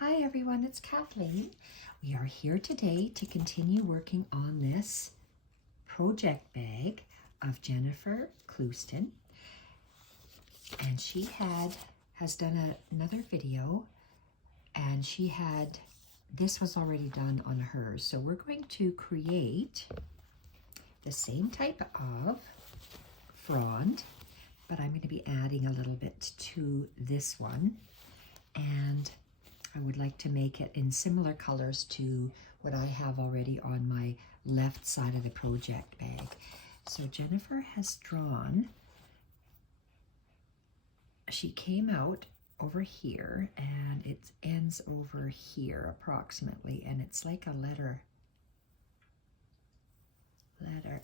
Hi everyone, it's Kathleen. We are here today to continue working on this project bag of Jennifer Clouston. And she has done another video, and this was already done on hers. So we're going to create the same type of frond, but I'm going to be adding a little bit to this one. And I would like to make it in similar colors to what I have already on my left side of the project bag. So Jennifer has drawn, she came out over here and it ends over here approximately, and it's like a letter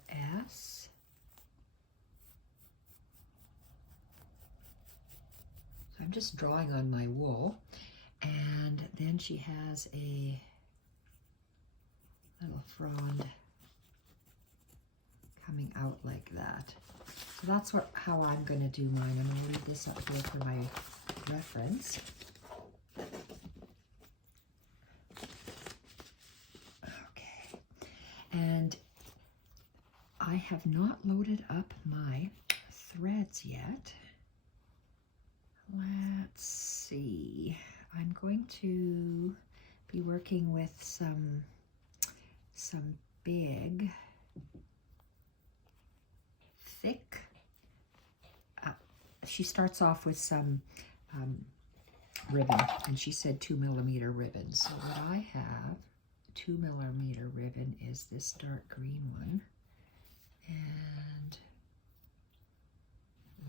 S. So I'm just drawing on my wool. And then she has a little frond coming out like that. So that's how I'm going to do mine. I'm going to leave this up here for my reference. Okay. And I have not loaded up my threads yet. Let's see. I'm going to be working with some big, thick, she starts off with some ribbon, and she said 2mm ribbon. So what I have, 2mm ribbon, is this dark green one, and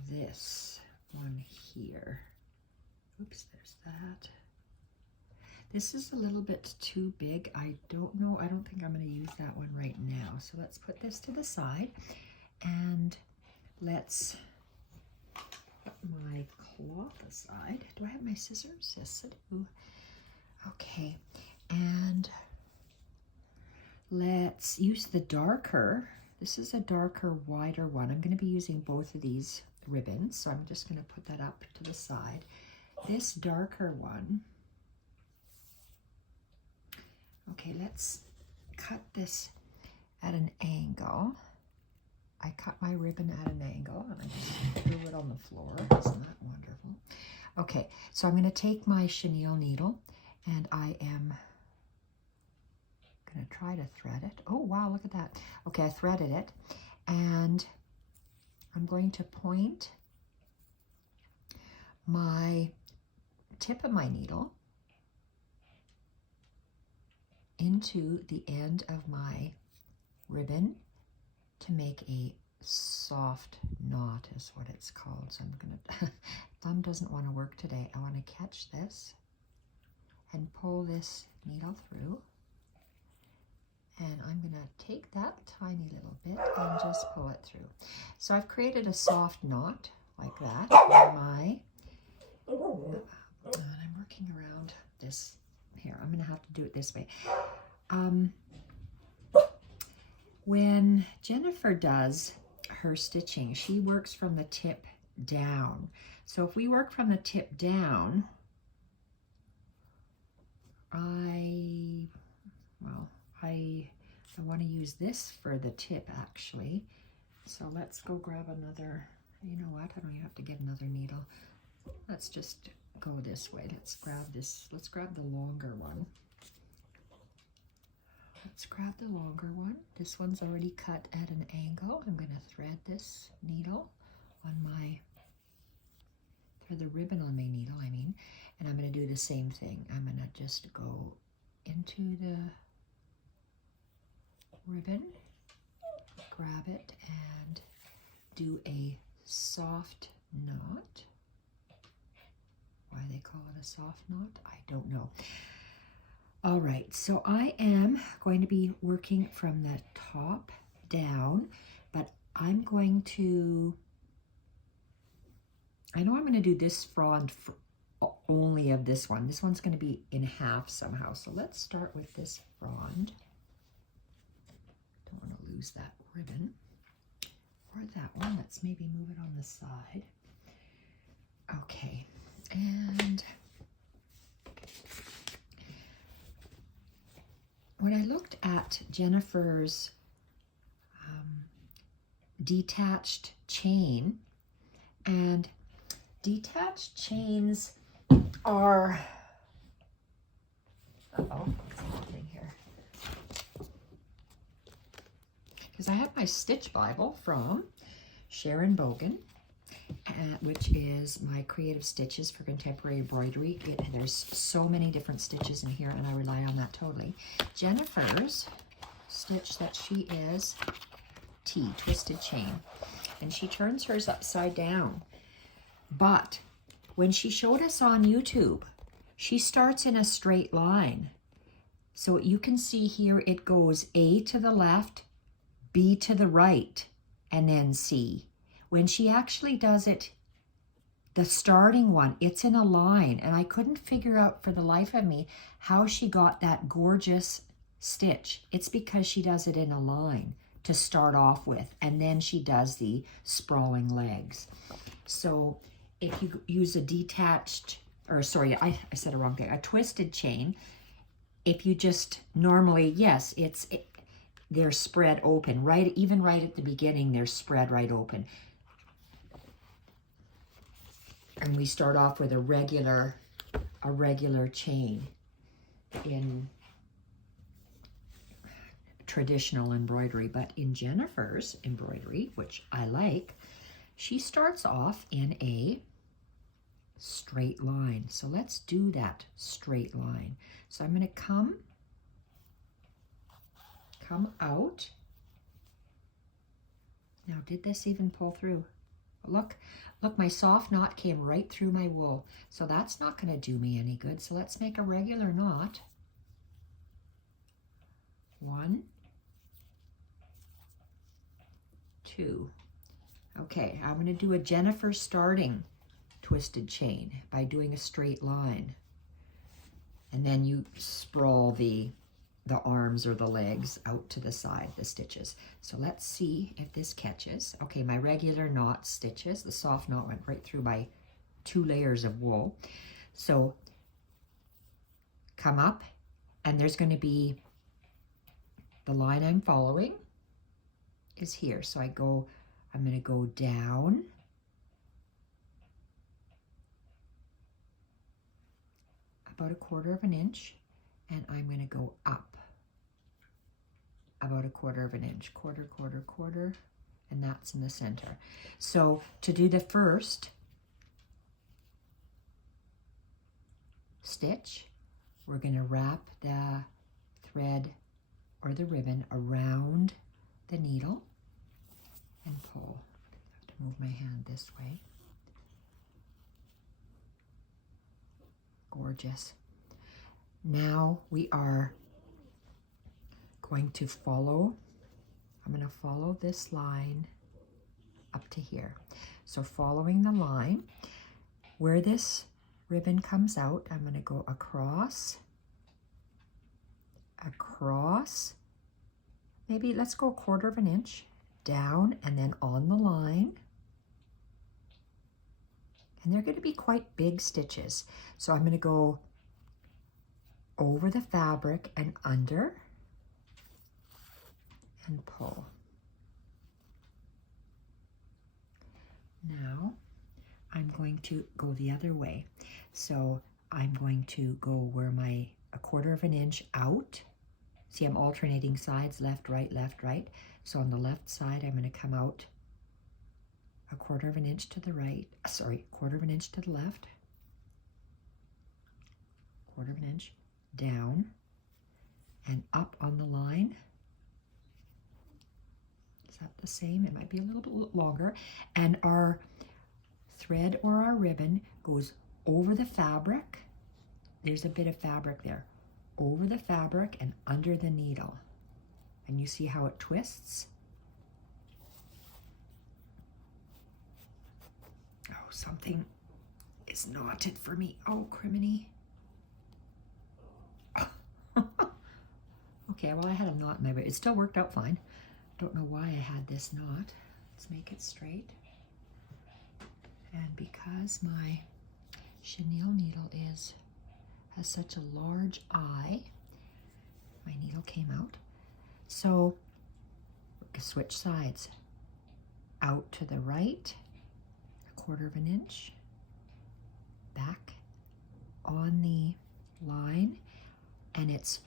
this one here. Oops, there's that. This is a little bit too big. I don't know. I don't think I'm going to use that one right now. So let's put this to the side, and let's put my cloth aside. Do I have my scissors? Yes, I do. Okay, and let's use the darker. This is a darker, wider one. I'm going to be using both of these ribbons, so I'm just going to put that up to the side. This darker one, okay, let's cut this at an angle. I cut my ribbon at an angle, and I just threw it on the floor. Isn't that wonderful? Okay, so I'm going to take my chenille needle, and I am going to try to thread it. Oh, wow, look at that. Okay, I threaded it, and I'm going to point my tip of my needle into the end of my ribbon to make a soft knot, is what it's called. So I'm gonna, thumb doesn't want to work today. I want to catch this and pull this needle through, and I'm gonna take that tiny little bit and just pull it through. So I've created a soft knot like that on my, and I'm working around this here. I'm going to have to do it this way. When Jennifer does her stitching, she works from the tip down. So if we work from the tip down, I want to use this for the tip, actually. So let's go grab another, you know what, I don't even have to get another needle. Let's just go this way. Let's grab this. Let's grab the longer one. Let's grab the longer one. This one's already cut at an angle. I'm going to thread this needle on my, thread the ribbon on my needle, I mean, and I'm going to do the same thing. I'm going to just go into the ribbon, grab it, and do a soft knot. Why they call it a soft knot, I don't know. All right, so I am going to be working from the top down, but I'm going to, I know I'm going to do this frond only of this one. This one's going to be in half somehow. So let's start with this frond. Don't want to lose that ribbon. Or that one. Let's maybe move it on the side. Okay, and when I looked at Jennifer's detached chain, and detached chains are, what's happening here? Because I have my stitch Bible from Sharon Bogan, which is my creative stitches for contemporary embroidery. There's so many different stitches in here, and I rely on that totally. Jennifer's stitch that she is T, twisted chain, and she turns hers upside down. But when she showed us on YouTube, she starts in a straight line. So you can see here it goes A to the left, B to the right, and then C. When she actually does it, the starting one, it's in a line, and I couldn't figure out for the life of me how she got that gorgeous stitch. It's because she does it in a line to start off with, and then she does the sprawling legs. So if you use a detached, or sorry, I said a wrong thing, a twisted chain, if you just normally, yes, they're spread open, right? Even right at the beginning, they're spread right open. And we start off with a regular chain in traditional embroidery. But in Jennifer's embroidery, which I like, she starts off in a straight line. So let's do that straight line. So I'm going to come out. Now, did this even pull through? Look, my soft knot came right through my wool. So that's not going to do me any good. So let's make a regular knot. 1, 2. Okay, I'm going to do a Jennifer starting twisted chain by doing a straight line. And then you sprawl the arms or the legs out to the side, the stitches. So let's see if this catches. Okay, my regular knot stitches, the soft knot went right through my 2 layers of wool. So come up, and there's going to be, the line I'm following is here. So I'm going to go down, about 1/4 inch, and I'm going to go up about 1/4 inch, quarter, and that's in the center. So to do the first stitch, we're going to wrap the thread or the ribbon around the needle and pull. I have to move my hand this way. Gorgeous. Now we are going to follow, I'm going to follow this line up to here. So following the line, where this ribbon comes out, I'm going to go across, maybe let's go 1/4 inch, down, and then on the line. And they're going to be quite big stitches. So I'm going to go over the fabric and under, and pull. Now I'm going to go the other way. So I'm going to go where my 1/4 inch out. See, I'm alternating sides, left, right, left, right. So on the left side, I'm going to come out 1/4 inch to the right, 1/4 inch to the left, 1/4 inch down, and up on the line. Is that the same? It might be a little bit longer. And our thread or our ribbon goes over the fabric. There's a bit of fabric there. Over the fabric and under the needle. And you see how it twists? Oh, something is knotted for me. Oh, criminy. Okay, well, I had a knot in my way. It still worked out fine. Don't know why I had this knot. Let's make it straight. And because my chenille needle has such a large eye, My needle came out. So switch sides. Out to the right, 1/4 of an inch, back on the line, and it's,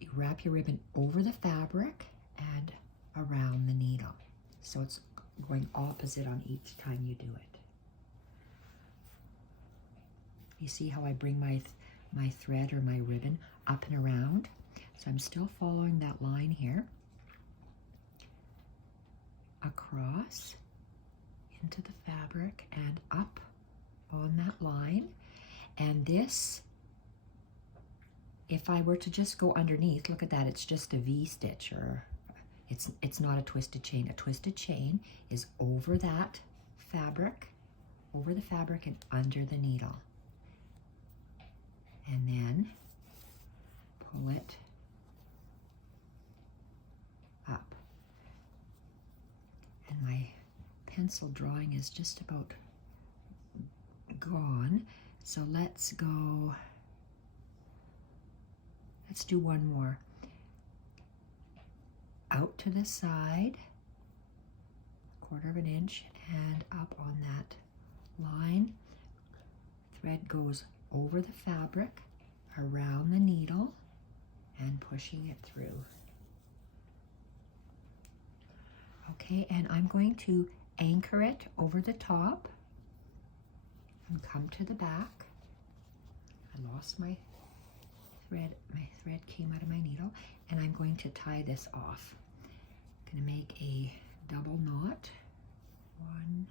you wrap your ribbon over the fabric and around the needle. So it's going opposite on each time you do it. You see how I bring my thread or my ribbon up and around? So I'm still following that line here. Across into the fabric and up on that line. And this, if I were to just go underneath, look at that, it's just a V stitch, or it's not a twisted chain. A twisted chain is over that fabric, over the fabric and under the needle. And then pull it up. And my pencil drawing is just about gone. So let's go, let's do one more. Out to the side, 1/4 of an inch, and up on that line. Thread goes over the fabric, around the needle, and pushing it through. Okay, and I'm going to anchor it over the top and come to the back. I lost my thread came out of my needle, and I'm going to tie this off. I'm going to make a double knot. 1,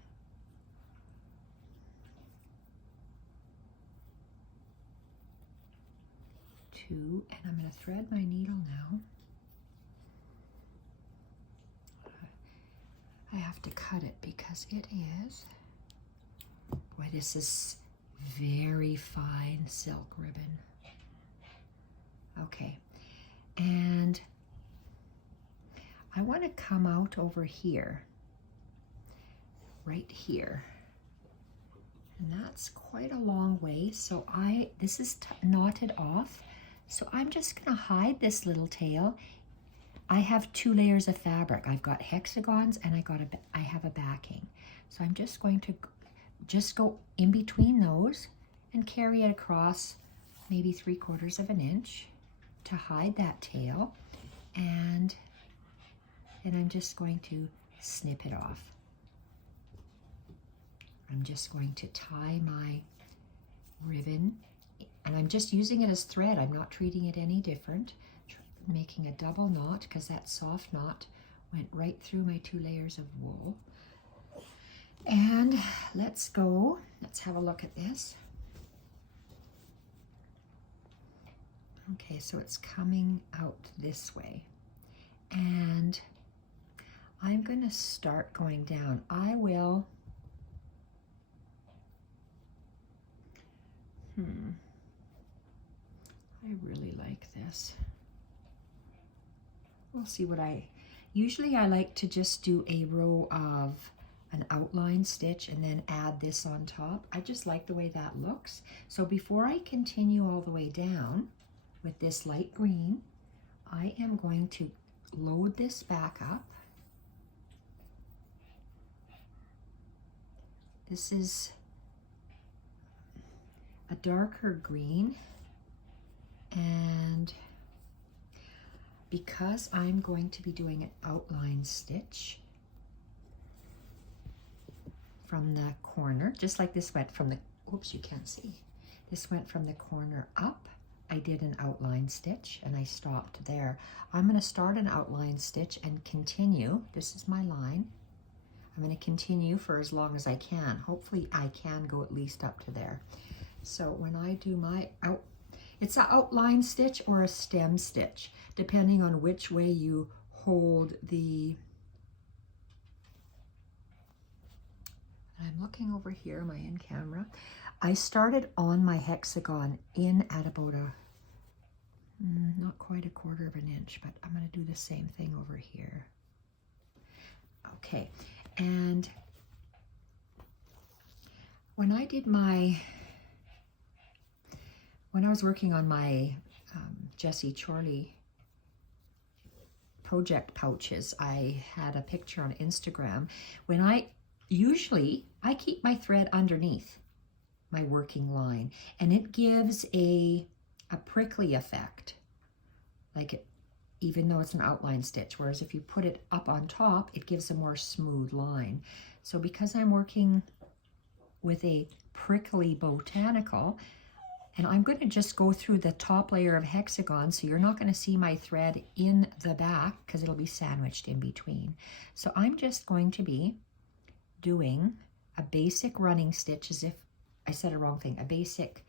2, and I'm going to thread my needle now. I have to cut it because it is, boy, this is very fine silk ribbon. Okay, and I want to come out over here, right here, and that's quite a long way. So this is knotted off, so I'm just going to hide this little tail. I have 2 layers of fabric. I've got hexagons and I have a backing. So I'm just going to just go in between those and carry it across maybe 3/4 of an inch to hide that tail. And then I'm just going to snip it off. I'm just going to tie my ribbon, and I'm just using it as thread. I'm not treating it any different. Making a double knot because that soft knot went right through my 2 layers of wool. And let's go. Let's have a look at this. Okay, so it's coming out this way. And I'm going to start going down. I really like this. We'll see what usually I like to just do a row of an outline stitch and then add this on top. I just like the way that looks. So before I continue all the way down with this light green, I am going to load this back up. This is a darker green, and because I'm going to be doing an outline stitch from the corner, just like this went from the, oops, you can't see. This went from the corner up. I did an outline stitch and I stopped there. I'm going to start an outline stitch and continue. This is my line. I'm going to continue for as long as I can. Hopefully I can go at least up to there. So when I do my it's an outline stitch or a stem stitch, depending on which way you hold the, I'm looking over here, my in camera. I started on my hexagon in at about not quite 1/4 of an inch, but I'm going to do the same thing over here. Okay, and when I was working on my Jessie Chorley project pouches. I had a picture on Instagram. When I keep my thread underneath my working line, and it gives a prickly effect, like it, even though it's an outline stitch, whereas if you put it up on top, it gives a more smooth line. So because I'm working with a prickly botanical, and I'm going to just go through the top layer of hexagon, so you're not going to see my thread in the back because it'll be sandwiched in between. So I'm just going to be doing a basic running stitch, as if I said a wrong thing, a basic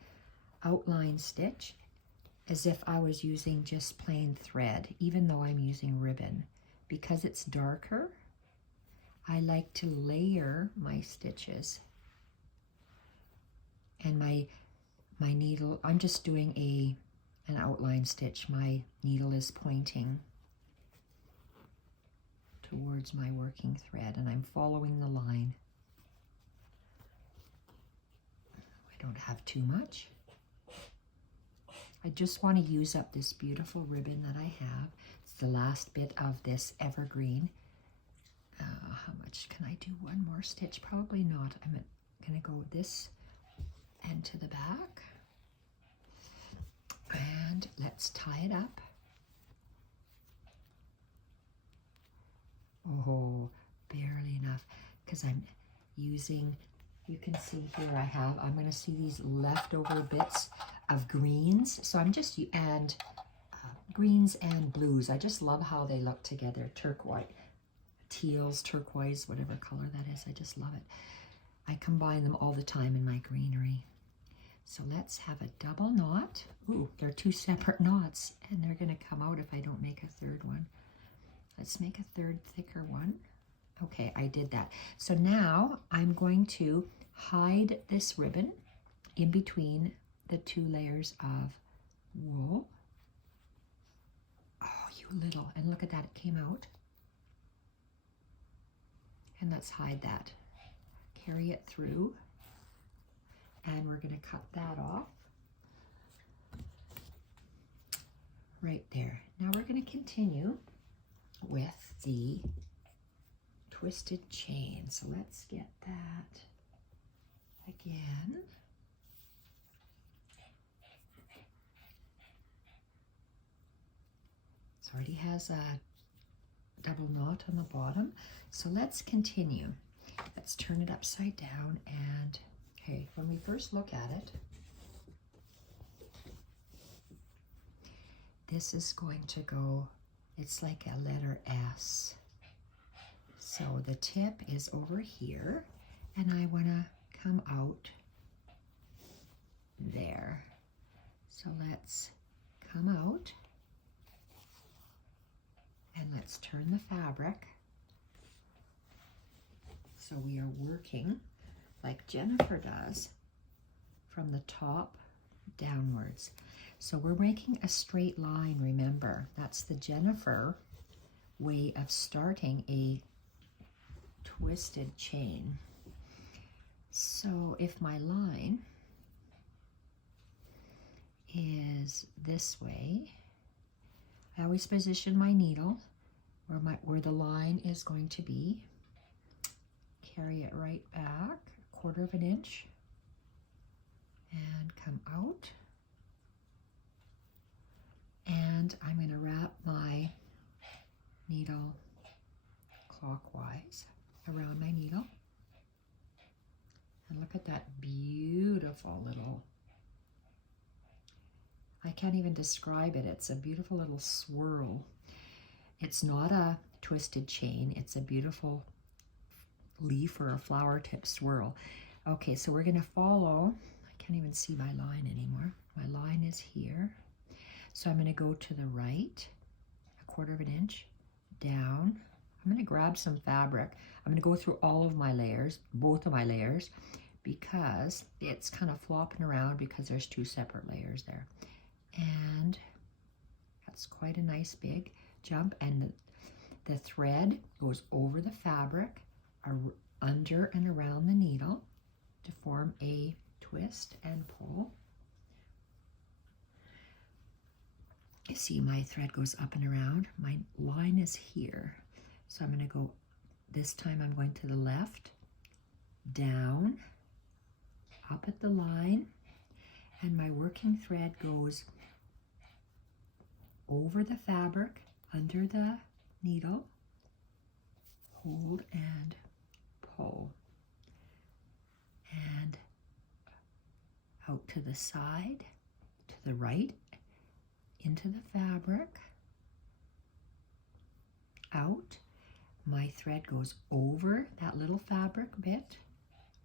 outline stitch, as if I was using just plain thread, even though I'm using ribbon. Because it's darker, I like to layer my stitches. And my needle, I'm just doing an outline stitch. My needle is pointing towards my working thread, and I'm following the line. I don't have too much. I just want to use up this beautiful ribbon that I have. It's the last bit of this evergreen. How much can I do? One more stitch? Probably not. I'm going to go this end to the back. And let's tie it up. Oh, barely enough, because I'm using, you can see here I'm going to see these leftover bits of greens. So I'm just, and greens and blues. I just love how they look together. Turquoise, teals, turquoise, whatever color that is. I just love it. I combine them all the time in my greenery. So let's have a double knot. Ooh, they're two separate knots, and they're going to come out if I don't make a third one. Let's make a third thicker one. Okay, I did that. So now I'm going to hide this ribbon in between the two layers of wool. Oh, you little, and look at that, it came out. And let's hide that. Carry it through. And we're going to cut that off right there. Now we're going to continue with the twisted chain. So let's get that again. It already has a double knot on the bottom. So let's continue. Let's turn it upside down, and okay, when we first look at it, this is going to go, it's like a letter S. So the tip is over here, and I want to come out there. So let's come out, and let's turn the fabric. So we are working like Jennifer does from the top downwards. So we're making a straight line, remember. That's the Jennifer way of starting a twisted chain. So if my line is this way, I always position my needle where the line is going to be. Carry it right back, 1/4 of an inch, and come out. And I'm going to wrap my needle clockwise around my needle. And look at that beautiful little, I can't even describe it. It's a beautiful little swirl. It's not a twisted chain. It's a beautiful leaf or a flower tip swirl. Okay, so we're going to follow, I can't even see my line anymore. My line is here. So I'm going to go to the right, 1/4 of an inch, down. I'm going to grab some fabric. I'm going to go through all of my layers, both of my layers, because it's kind of flopping around because there's two separate layers there. And that's quite a nice big jump. And the thread goes over the fabric, under and around the needle to form a twist and pull. see my thread goes up and around. My line is here. So I'm going to go, this time I'm going to the left, down, up at the line, and my working thread goes over the fabric, under the needle, hold and pull, and out to the side, to the right, into the fabric, out. My thread goes over that little fabric bit,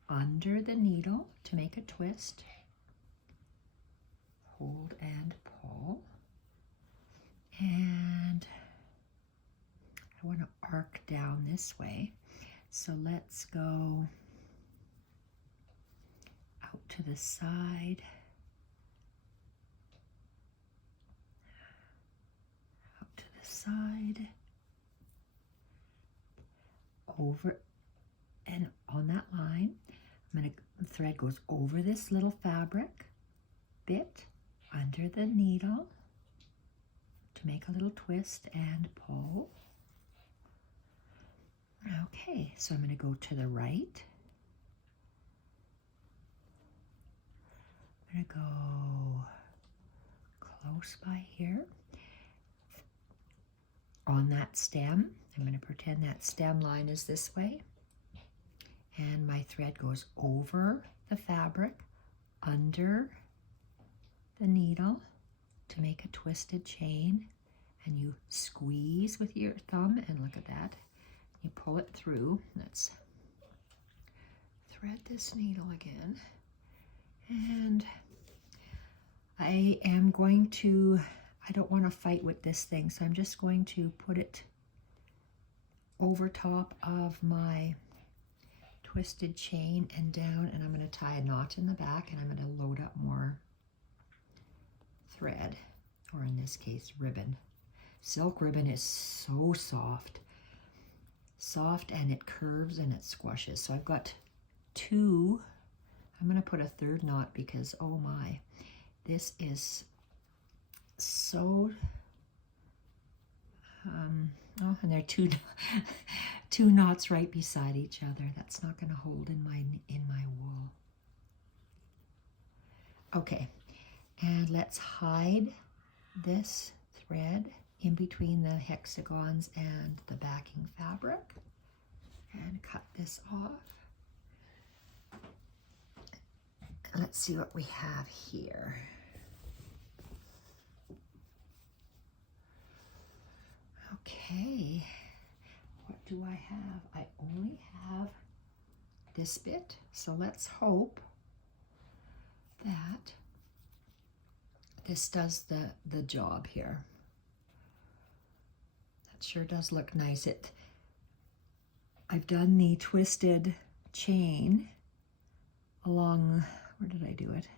under the needle to make a twist, hold and pull, and I want to arc down this way, so let's go out to the side, out to the side, over, and on that line, the thread goes over this little fabric bit, under the needle, to make a little twist and pull. Okay, so I'm going to go to the right. I'm going to go close by here. On that stem, I'm going to pretend that stem line is this way. And my thread goes over the fabric, under the needle to make a twisted chain. And you squeeze with your thumb, and look at that. You pull it through. Let's thread this needle again. And I am going to, I don't want to fight with this thing, so I'm just going to put it over top of my twisted chain and down, and I'm going to tie a knot in the back, and I'm going to load up more thread, or in this case, ribbon. Silk ribbon is so soft. Soft, and it curves and it squashes. So I've got two. I'm going to put a third knot because, oh my, this is so, oh, and there are two knots right beside each other. That's not going to hold in my wool. Okay, and let's hide this thread in between the hexagons and the backing fabric, and cut this off. Let's see what we have here. Okay, what do I have? I only have this bit, so let's hope that this does the job here. That sure does look nice. I've done the twisted chain along, where did I do it?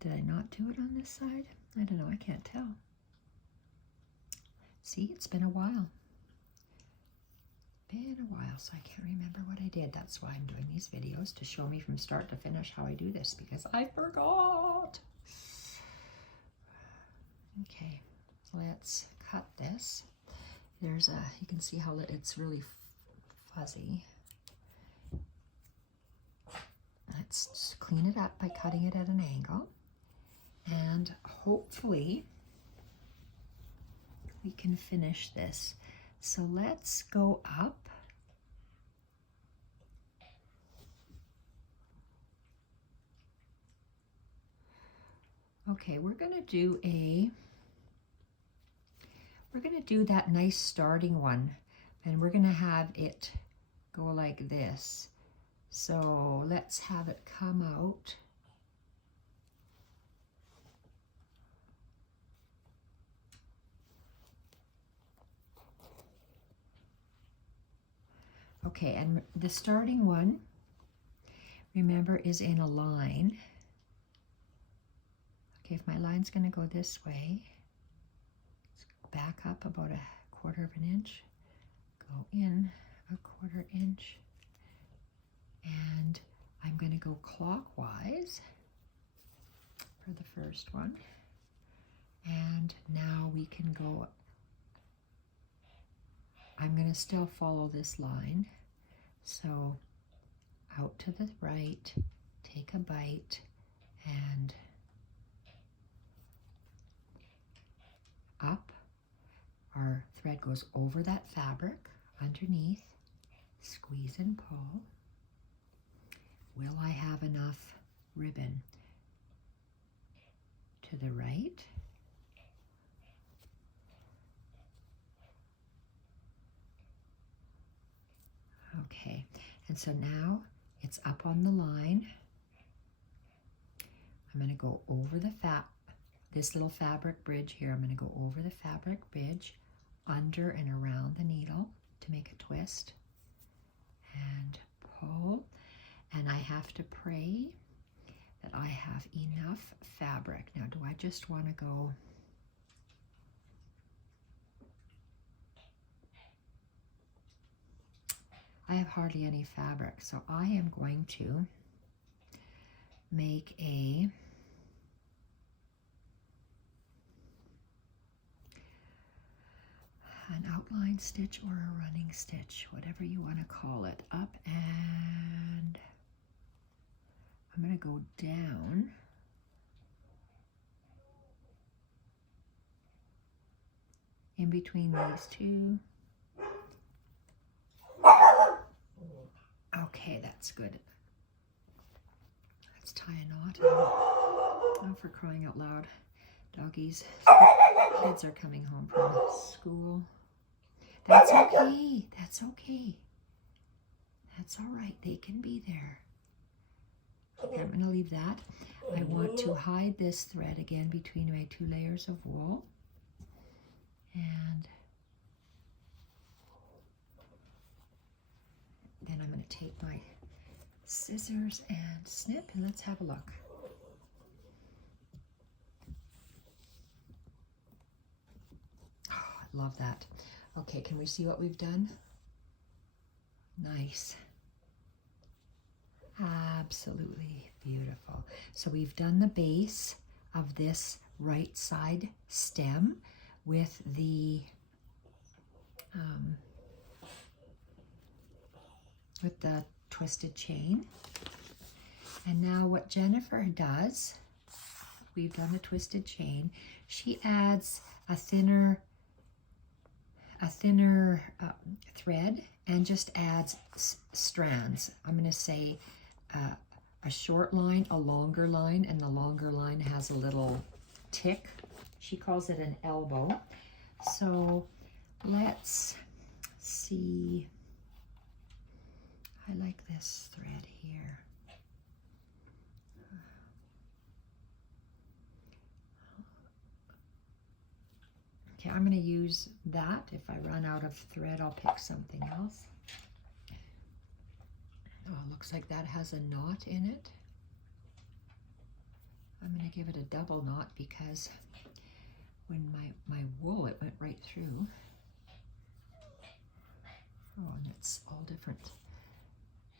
Did I not do it on this side? I don't know, I can't tell. See, it's been a while. So I can't remember what I did. That's why I'm doing these videos, to show me from start to finish how I do this, because I forgot. Okay, let's cut this. There's you can see how it's really fuzzy. Let's just clean it up by cutting it at an angle, and hopefully we can finish this. So let's go up. Okay, we're gonna do that nice starting one, and we're gonna have it go like this. So let's have it come out. Okay, and the starting one, remember, is in a line. Okay, if my line's going to go this way, let's back up about 1/4 inch, go in 1/4 inch, and I'm going to go clockwise for the first one. And now we can go, I'm going to still follow this line. So out to the right, take a bite, and up. Our thread goes over that fabric, underneath, squeeze and pull. Will I have enough ribbon to the right? Okay, and so now it's up on the line. I'm going to go over the this little fabric bridge here. I'm going to go over the fabric bridge, under and around the needle to make a twist, and pull. And I have to pray that I have enough fabric. Now, do I just want to go I have hardly any fabric, so I am going to make an outline stitch or a running stitch, whatever you want to call it, up, and I'm going to go down in between these two. Okay, that's good. Let's tie a knot. Oh, for crying out loud. Doggies. Kids are coming home from school. That's okay. That's okay. That's all right. They can be there. Okay, I'm going to leave that. I want to hide this thread again between my 2 layers of wool. And then I'm going to take my scissors and snip, and let's have a look. Oh, I love that. Okay, can we see what we've done? Nice. Absolutely beautiful. So we've done the base of this right side stem with the twisted chain. And now what Jennifer does, we've done the twisted chain, she adds a thinner thread and just adds strands. I'm going to say a short line, a longer line, and the longer line has a little tick. She calls it an elbow. So let's see. I like this thread here. Okay, I'm going to use that. If I run out of thread, I'll pick something else. Oh, looks like that has a knot in it. I'm going to give it a double knot because when my wool, it went right through. Oh, and it's all different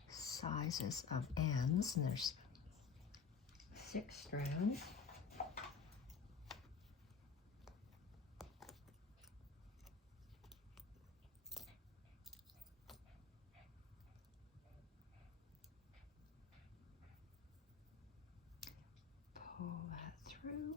sizes of ends, and there's 6 strands. Pull that through.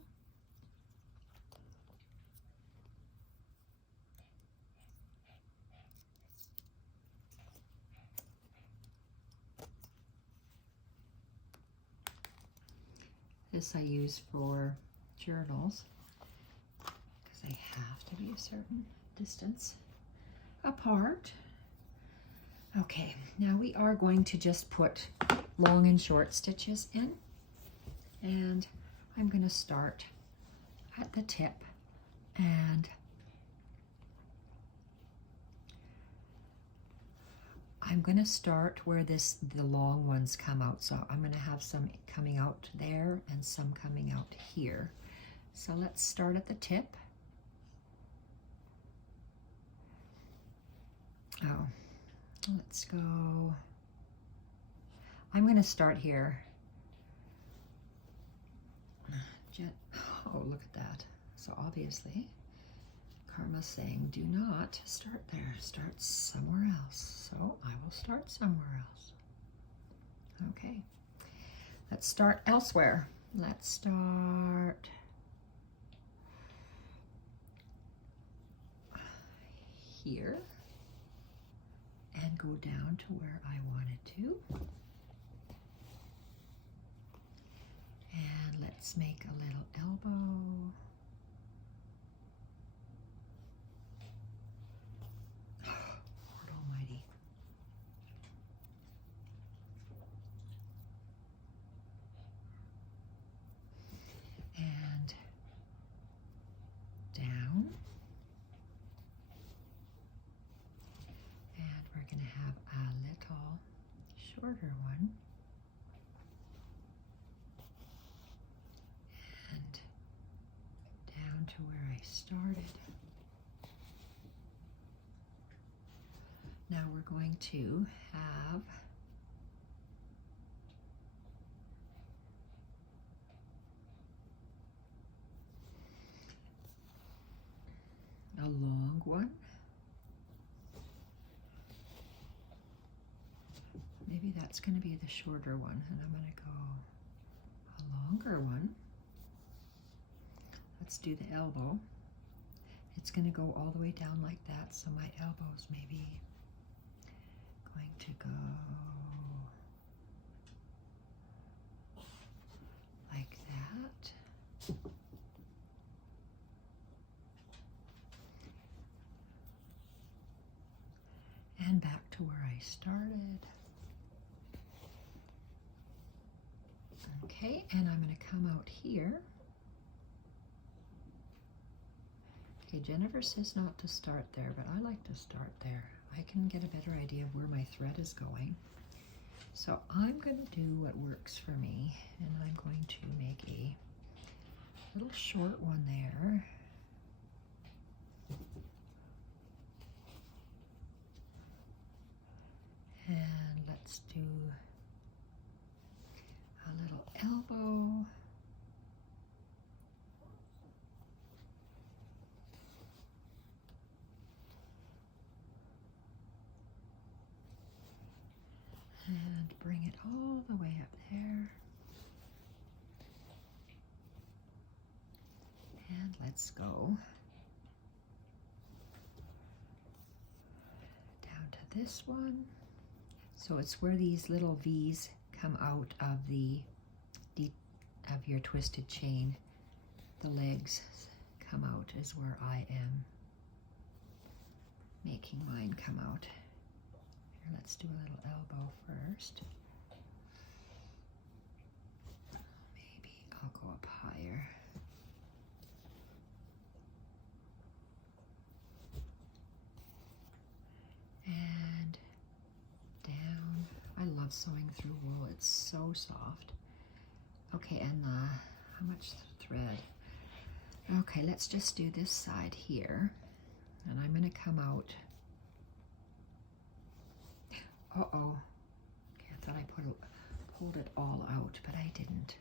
This I use for journals because they have to be a certain distance apart. Okay, now we are going to just put long and short stitches in, and I'm going to start at the tip, and I'm going to start where the long ones come out. So I'm going to have some coming out there and some coming out here. So let's start at the tip. Oh, let's go. I'm going to start here. Oh, look at that. So obviously, Karma's saying, do not start there. Start somewhere else. So I will start somewhere else. Okay. Let's start elsewhere. Let's start here and go down to where I wanted to. And let's make a little elbow. Lord Almighty. And down. And we're going to have a little shorter one. And down to where I started. Now we're going to have a long one. Maybe that's going to be the shorter one, and I'm going to go a longer one. Let's do the elbow. It's going to go all the way down like that, so my elbow's maybe going to go like that. And back to where I started. Okay, and I'm going to come out here. Okay, Jennifer says not to start there, but I like to start there. I can get a better idea of where my thread is going. So I'm going to do what works for me, and I'm going to make a little short one there. And let's do a little elbow. And bring it all the way up there. And let's go down to this one. So it's where these little V's come out of of your twisted chain. The legs come out is where I am making mine come out. Here, let's do a little elbow first. Maybe I'll go up higher. And down. I love sewing through wool. It's so soft. Okay, and how much thread? Okay, let's just do this side here. And I'm going to come out. Uh-oh. Okay, I thought I pulled it all out, but I didn't.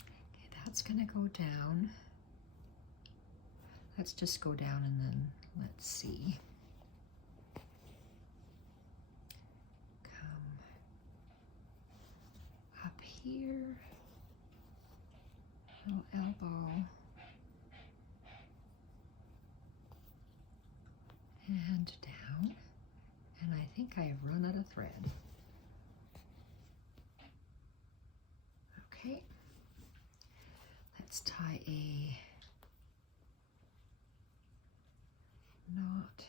Okay, that's going to go down. Let's just go down and then let's see. Come up here, little elbow, and down. And I think I have run out of thread. Okay, let's tie a knot,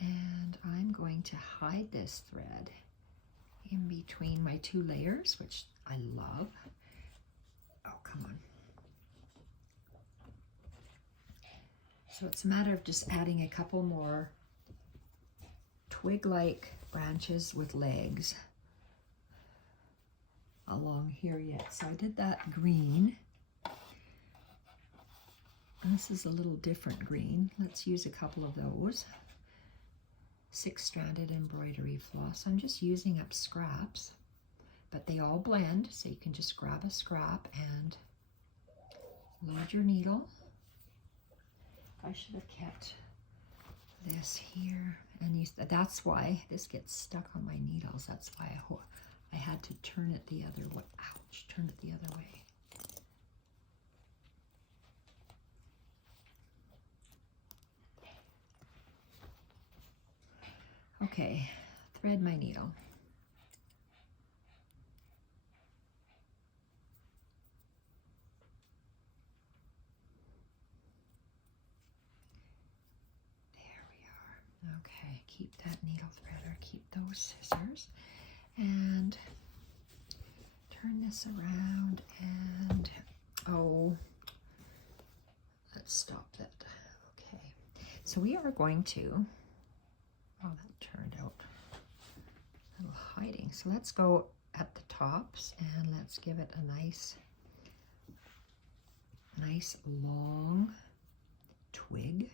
and I'm going to hide this thread in between my two layers, which I love. Oh, come on. So it's a matter of just adding a couple more twig-like branches with legs along here yet. So I did that green. This is a little different green. Let's use a couple of those. 6-stranded embroidery floss. I'm just using up scraps, but they all blend, so you can just grab a scrap and load your needle. I should have kept this here, and that's why this gets stuck on my needles. That's why I had to turn it the other way. Ouch, turn it the other way. Okay, thread my needle. Okay, keep that needle thread, or keep those scissors, and turn this around, and let's stop that. Okay, so we are going to, that turned out a little hiding. So let's go at the tops, and let's give it a nice long twig.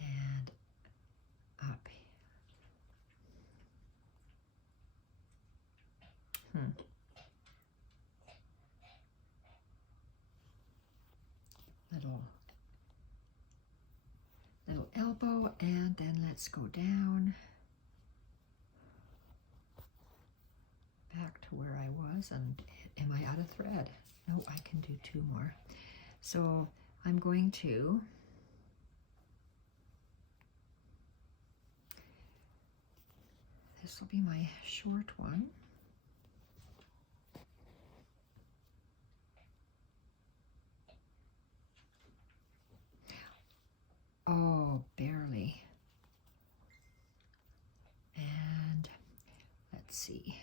And up. Little elbow, and then let's go down back to where I was. And am I out of thread? No, I can do 2 more. So I'm going to this will be my short one. Oh, barely. And let's see.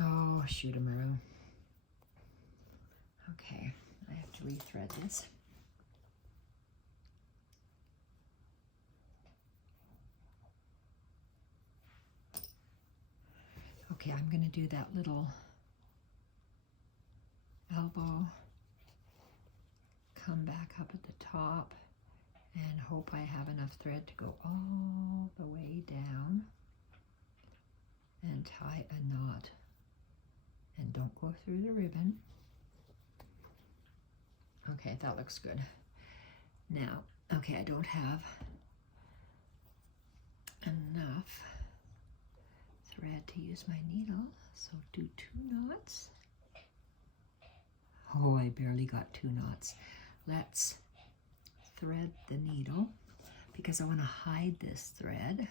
Oh, shoot a maroon. Okay, I have to rethread this. Okay, I'm going to do that little elbow, come back up at the top, and hope I have enough thread to go all the way down and tie a knot. And don't go through the ribbon. Okay, that looks good. Now, okay, I don't have enough thread to use my needle, so do 2 knots. Oh, I barely got 2 knots. Let's thread the needle, because I want to hide this thread,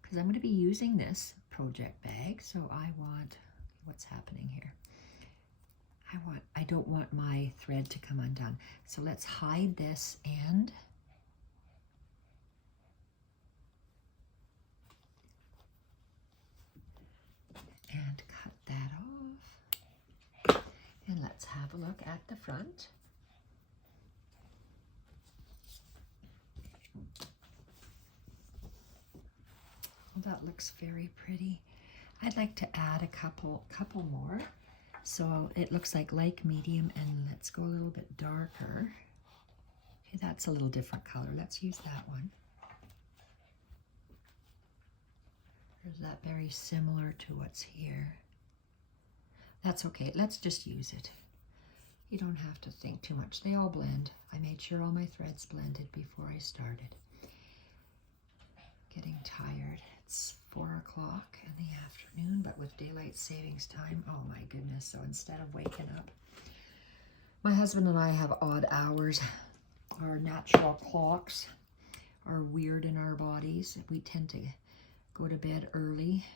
because I'm going to be using this project bag. So I want, what's happening here? I don't want my thread to come undone. So let's hide this end. And cut that off. And let's have a look at the front. Well, that looks very pretty. I'd like to add a couple more. So it looks like light medium, and let's go a little bit darker. Okay, that's a little different color. Let's use that one. Or is that very similar to what's here? That's okay. Let's just use it. You don't have to think too much. They all blend. I made sure all my threads blended before I started. Getting tired. It's 4 o'clock in the afternoon, but with daylight savings time, oh my goodness. So instead of waking up, my husband and I have odd hours. Our natural clocks are weird in our bodies. We tend to go to bed early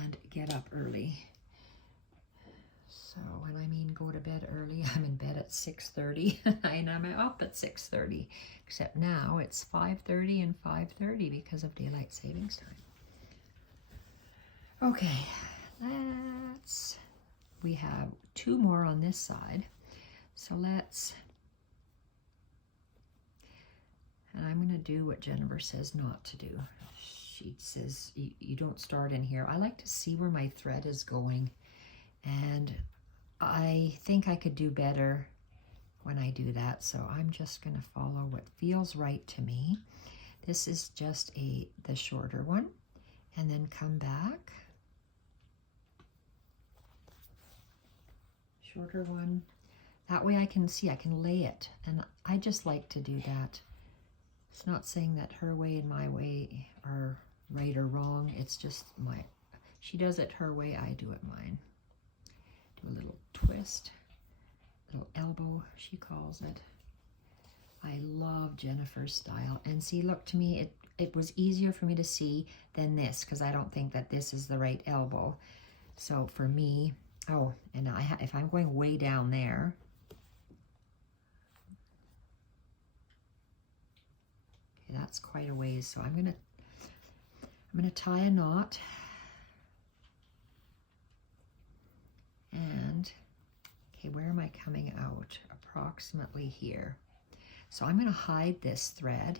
and get up early. So when I mean go to bed early, I'm in bed at 6:30 and I'm up at 6:30. Except now it's 5:30 and 5:30 because of daylight savings time. Okay, we have 2 more on this side. So and I'm going to do what Jennifer says not to do. she says you don't start in here. I like to see where my thread is going, and I think I could do better when I do that, so I'm just going to follow what feels right to me. This is just the shorter one, and then come back. Shorter one. That way I can see, I can lay it, and I just like to do that. It's not saying that her way and my way are right or wrong. It's just she does it her way, I do it mine. Do a little twist, little elbow, she calls it. I love Jennifer's style. And see, look, to me, it was easier for me to see than this, because I don't think that this is the right elbow. So for me, oh, and if I'm going way down there, okay, that's quite a ways. So I'm gonna tie a knot, and okay, where am I coming out? Approximately here. So I'm going to hide this thread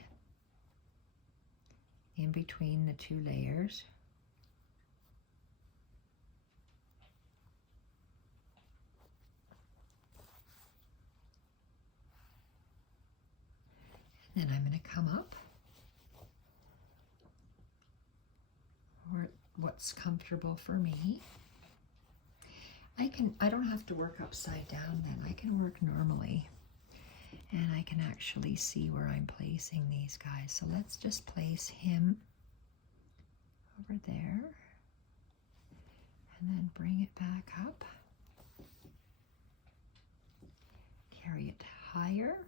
in between the two layers. And then I'm going to come up where what's comfortable for me. I don't have to work upside down then. I can work normally. And I can actually see where I'm placing these guys. So let's just place him over there. And then bring it back up. Carry it higher.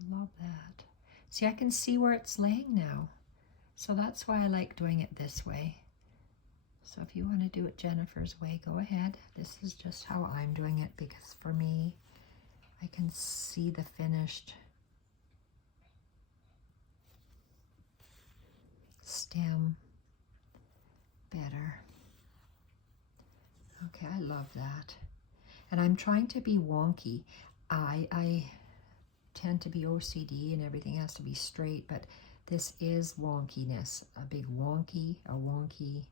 I love that. See, I can see where it's laying now. So that's why I like doing it this way. So if you want to do it Jennifer's way, go ahead. This is just how I'm doing it, because for me, I can see the finished stem better. Okay, I love that. And I'm trying to be wonky. I tend to be OCD and everything has to be straight, but this is wonkiness. A big wonky, a wonky.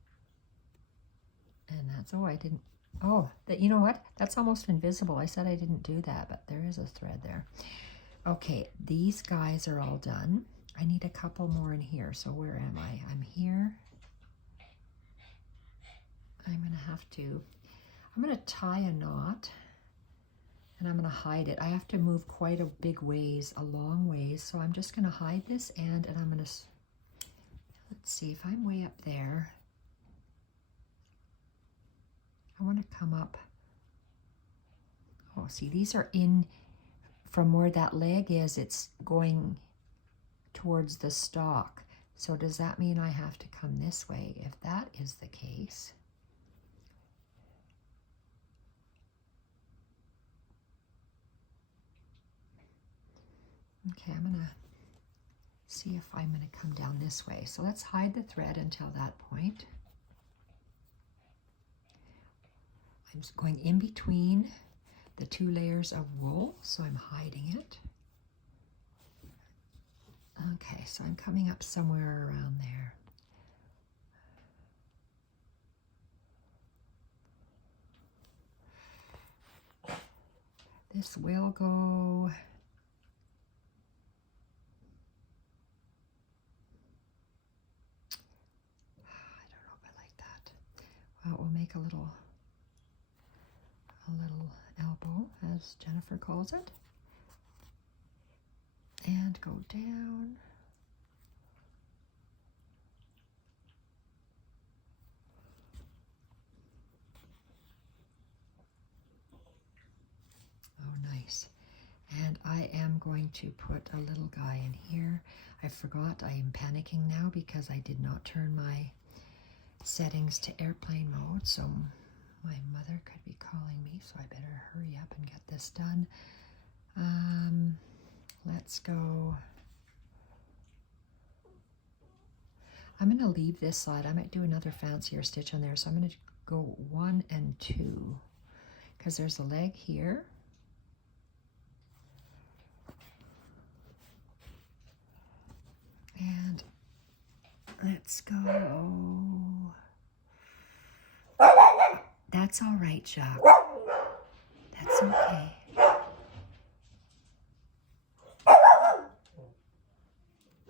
And that's, you know what? That's almost invisible. I said I didn't do that, but there is a thread there. Okay, these guys are all done. I need a couple more in here. So where am I? I'm here. I'm gonna tie a knot, and I'm gonna hide it. I have to move quite a big ways, a long ways. So I'm just gonna hide this end, and I'm gonna, let's see if I'm way up there. I want to come up. Oh, see, these are in from where that leg is. It's going towards the stalk. So does that mean I have to come this way? If that is the case, okay, I'm going to see if I'm going to come down this way. So let's hide the thread until that point. I'm going in between the two layers of wool, so I'm hiding it. Okay, so I'm coming up somewhere around there. This will go I don't know if I like that. Well, we'll make a little elbow, as Jennifer calls it, and go down. Oh, nice. And I am going to put a little guy in here. I forgot, I am panicking now because I did not turn my settings to airplane mode, so my mother could be calling me, so I better hurry up and get this done. Let's go. I'm going to leave this side. I might do another fancier stitch on there, so I'm going to go 1 and 2 because there's a leg here. And Let's go. That's all right, Jacques. That's okay.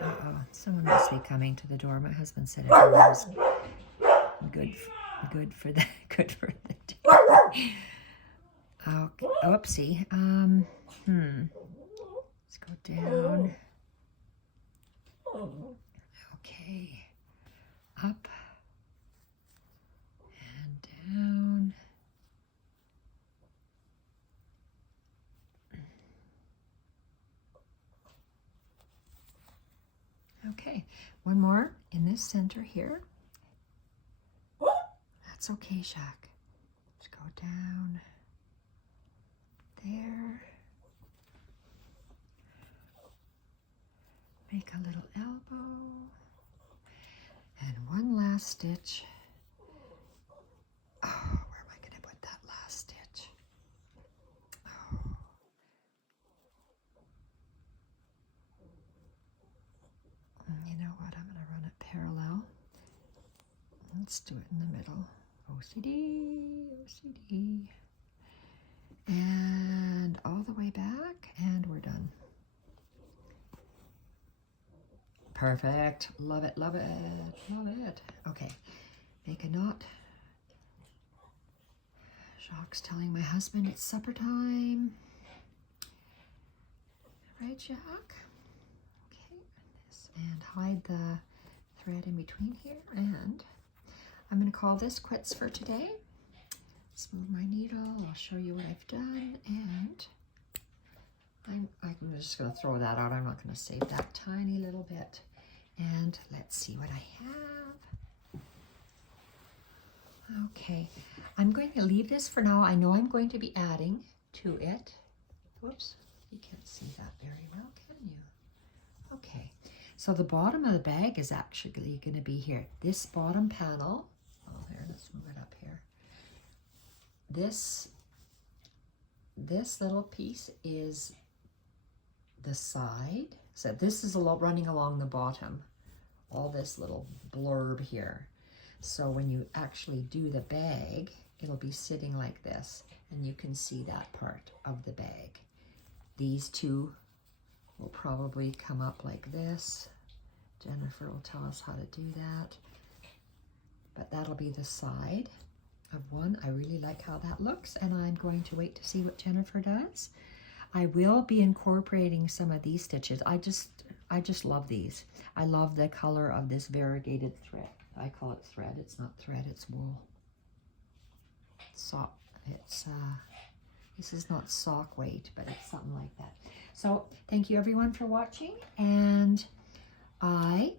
Uh-oh, someone must be coming to the door. My husband said it was good for the day. Okay. Oopsie. Let's go down. Okay. Up and down. Okay, one more in this center here. That's okay, Jacques. Let's go down there. Make a little elbow. And one last stitch. Oh, where am I going to put that last stitch? Oh. You know what? I'm going to run it parallel. Let's do it in the middle. OCD, OCD. And all the way back, and we're done. Perfect. Love it, love it, love it. Okay, make a knot. Jacques telling my husband it's supper time. Right, Jacques? Okay, and hide the thread in between here. And I'm going to call this quits for today. Smooth my needle. I'll show you what I've done. And I'm just going to throw that out. I'm not going to save that tiny little bit. And let's see what I have. Okay, I'm going to leave this for now. I know I'm going to be adding to it. Whoops, you can't see that very well, can you? Okay, so the bottom of the bag is actually going to be here. This bottom panel, oh here, let's move it up here. This little piece is the side. So this is running along the bottom, all this little blurb here. So when you actually do the bag, it'll be sitting like this, and you can see that part of the bag. These two will probably come up like this. Jennifer will tell us how to do that. But that'll be the side of one. I really like how that looks, and I'm going to wait to see what Jennifer does. I will be incorporating some of these stitches. I just love these. I love the color of this variegated thread. I call it thread. It's not thread, it's wool. So this is not sock weight, but it's something like that. So thank you everyone for watching, and I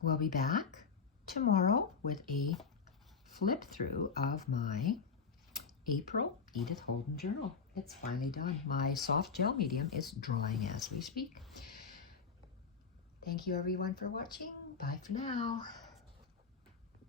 will be back tomorrow with a flip through of my April Edith Holden journal. It's finally done. My soft gel medium is drying as we speak. Thank you everyone for watching. Bye for now.